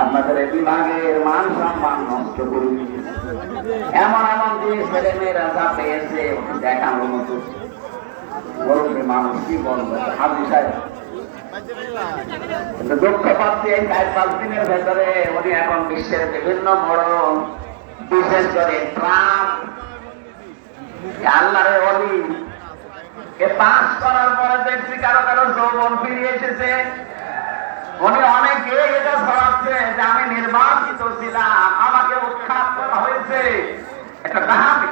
আপনাদের বিভাগের মান সম্মান নষ্ট করে এমন এমন যে ছেলে মেয়েরা যা পেয়েছে দেখানোর মতো মুরব্বী মানুষ কি বলবো হাজি সাহেব দুঃখ পাচ্ছি এই 4-5 দিনের ভেতরে উনি এখন বিশ্বের বিভিন্ন বড় বিশেষ করে ট্রাম্প আল্লাহরে অলি এ পাস করার পরে দেখছি কারো কারো যৌবন ফিরে এসেছে। উনি অনেকে এটা ছড়াচ্ছে যে আমি নির্বাচিত ছিলাম, আমাকে উৎখাত করা হয়েছে। একটা কাহানি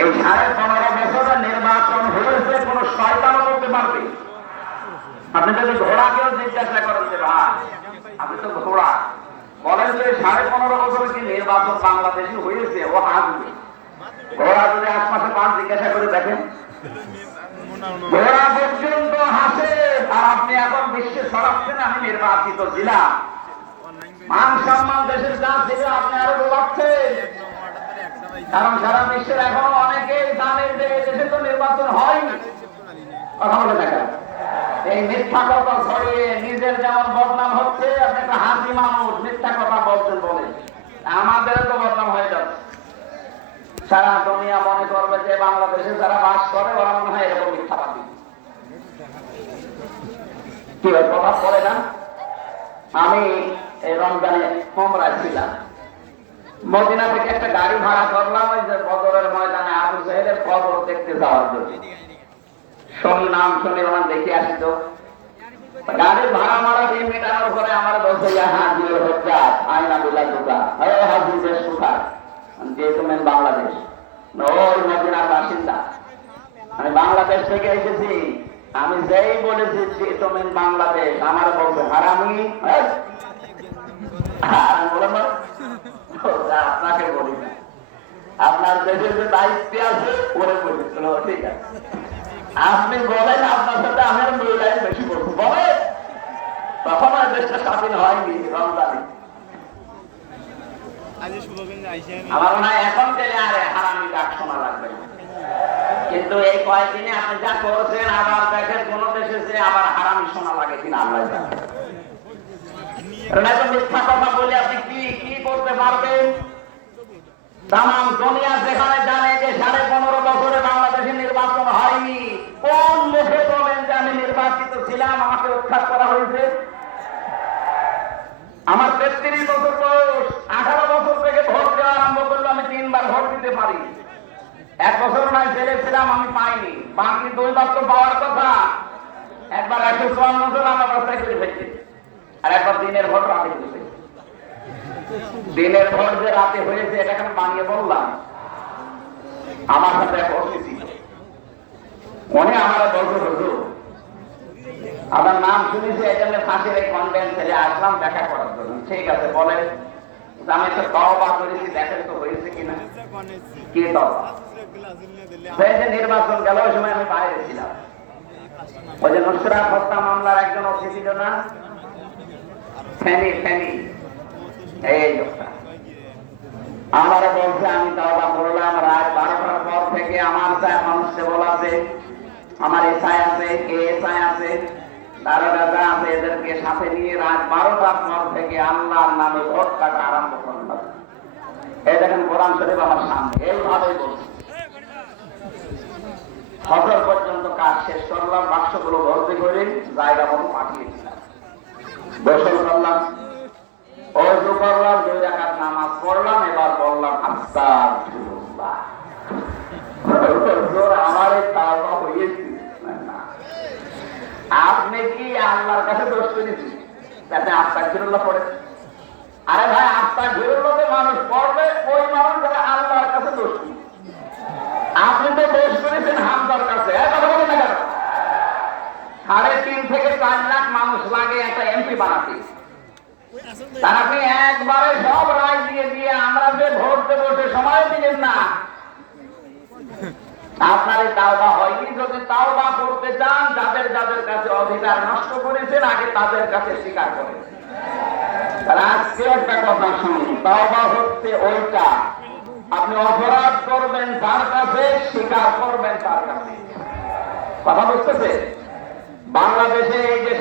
এই 15.5 বছরের নির্বাচন হয়েছে কোন শয়তানও করতে পারবে। আপনি যদি ঘোড়াকেও জিজ্ঞাসা করেন যে ভাই আপনি তো ঘোড়া, বলেন যে 15.5 বছর কি নির্বাচন বাংলাদেশে হয়েছে, ও হাসবে। ঘোড়া যদি 8 মাসে 5 জিজ্ঞাসা করে দেখেন, ঘোড়া পর্যন্ত হাসে। আর আপনি এখন বিশ্বে ছড়াচ্ছেন আমি নির্বাচিত ছিলাম, মান সম্মান দেশের যা ছিল আপনি আরো ডোবাচ্ছেন। কারণ সারা বিশ্বের এখনো অনেকেই জানে যে দেশে তো নির্বাচন হয়নি। কথা বলে দেখা এই মিথ্যা কথা ছড়িয়ে নিজের যেমন বদনাম হচ্ছে, আপনি একটা হাসি মানুষ মিথ্যা কথা বলছেন বলে আমাদেরও তো বদনাম হয়ে যাচ্ছে। সারা দুনিয়া মনে করবে যে বাংলাদেশে যারা বাস করে ওরা মনে হয় এরকম মিথ্যাবাদী। কি প্রভাব পড়ে না? আমি এই রমজানে উমরায় ছিলাম, মদিনা থেকে একটা গাড়ি ভাড়া করলাম ওই যে বদরের ময়দানে আবু জাহেলের কবর দেখতে যাওয়ার জন্য। শুনলাম, শুনে ওনার দেখে আসি তো গাড়ির ভাড়া মারা দিয়ে মেটানোর পরে আমার বলছে হাজির হত্যা আইনা বিলা দোকা হাজির দেশ কোথায়, যেহেতু মেন বাংলাদেশ, ওই মদিনার বাসিন্দা, আমি বাংলাদেশ থেকে এসেছি। আমি যেই বলেছি যেহেতু মেন বাংলাদেশ, আমার বলছে হারামি। আপনাকে বলি না, আপনার দেশের যে দায়িত্বে আছে ওরে বলেছিল, ঠিক আছে আপনি বলেন আপনার সাথে আমি মহিলাই বেশি বলবো বলে, তখন আর দেশটা স্বাধীন হয়নি রমজানে। আমার মনে হয় এখন গেলে আর হারামি ডাক শোনা লাগবে না। কিন্তু এই কয়েকদিনে আপনি যা করেছেন আবার দেখেন কোন দেশে যে আবার হারামি শোনা লাগে কিনা আল্লাহ জানে। মিথ্যা কথা বলে আপনি কি কি করতে পারবেন? তাম দুনিয়া যেখানে জানে যে 15.5 বছরে বাংলাদেশে নির্বাচন হয়নি, কোন মুখে বলেন যে আমি নির্বাচিত ছিলাম, আমাকে উৎখাত করা হয়েছে? আমার 33 বছর বয়স, 18 বছর থেকে ভোট দেওয়া আরম্ভ করলে আমি 3 বার ভোট দিতে পারি। 1 বছর নয় জেলে ছিলাম, আমি পাইনি। বাকি 2 বার তো পাওয়ার কথা। একবার 154 জন আমার রাস্তায় করে ফেলছে, আর একবার দিনের ভোট রাতে করেছে। দিনের ভোট যে রাতে হয়েছে এটা কেন বানিয়ে বললাম? আমার সাথে এক অতিথি মনে আমার বলতে হতো, আমার নাম শুনেছি এই জন্য ফাঁসির এই কনভেন্সে আসলাম দেখা করার জন্য। ঠিক আছে বলে, আমি তো তওবা করেছি, দেখেন তো হয়েছে কিনা। কি তওবা? সেই যে নির্বাচন গেল ওই সময় আমি বাইরে ছিলাম, ওই যে নুসরাত হত্যা মামলার একজন অতিথি ছিল না, ফেনী এই লোকটা আমার বলছে আমি তওবা করলাম। রাত 12টার পর থেকে আমার মানুষকে বলাছে, আমার এসআই আছে, এএসআই আছে, দারোগা আছে, এদেরকে সাথে নিয়ে রাত 12টার পর থেকে আল্লাহর নামে ভোট কাটা আরম্ভ করলাম। এই দেখেন কোরআন শরীফ আমার সামনে, এইভাবেই বলছে। ফজর পর্যন্ত কাজ শেষ করলাম, বাক্সগুলো ভর্তি করে জায়গা মতো পাঠিয়েছিলাম। গোসল করলাম, ওযু করলাম, 2 রাকাত নামাজ পড়লাম, এবার বললাম আস্তাগফিরুল্লাহ। আমার এই তাওবা হয়েছে না, আপনি কি আল্লাহর কাছে দোষ করেছি যাতে আস্তাগফিরুল্লাহ পড়ে? আরে ভাই আস্তাগফিরুল্লাহ তো মানুষ পড়বে, ওই মানুষ যারা আল্লাহর কাছে দোষ করে। আপনি তো দোষ করেছেন হামদার কাছে। কথা বলে না কেন? 3.5 থেকে 4 লাখ মানুষ লাগে একটা এমপি বানাতে, তার আপনি একবারে সব রায় দিয়ে আমরা যে ভোট দেবো সে সময় দিলেন না। আপনার তাওবা হয়নি। যদি তাওবা করতে চান, যাদের কাছে অধিকার নষ্ট করেছেন আগে তাদের কাছে স্বীকার করেন। আজকে একটা কথা শুনুন, তাওবা হচ্ছে ওইটা আপনি অপরাধ করবেন তার কাছে, স্বীকার করবেন তার কাছে। কথা বুঝতেছে? বাংলাদেশে এই যে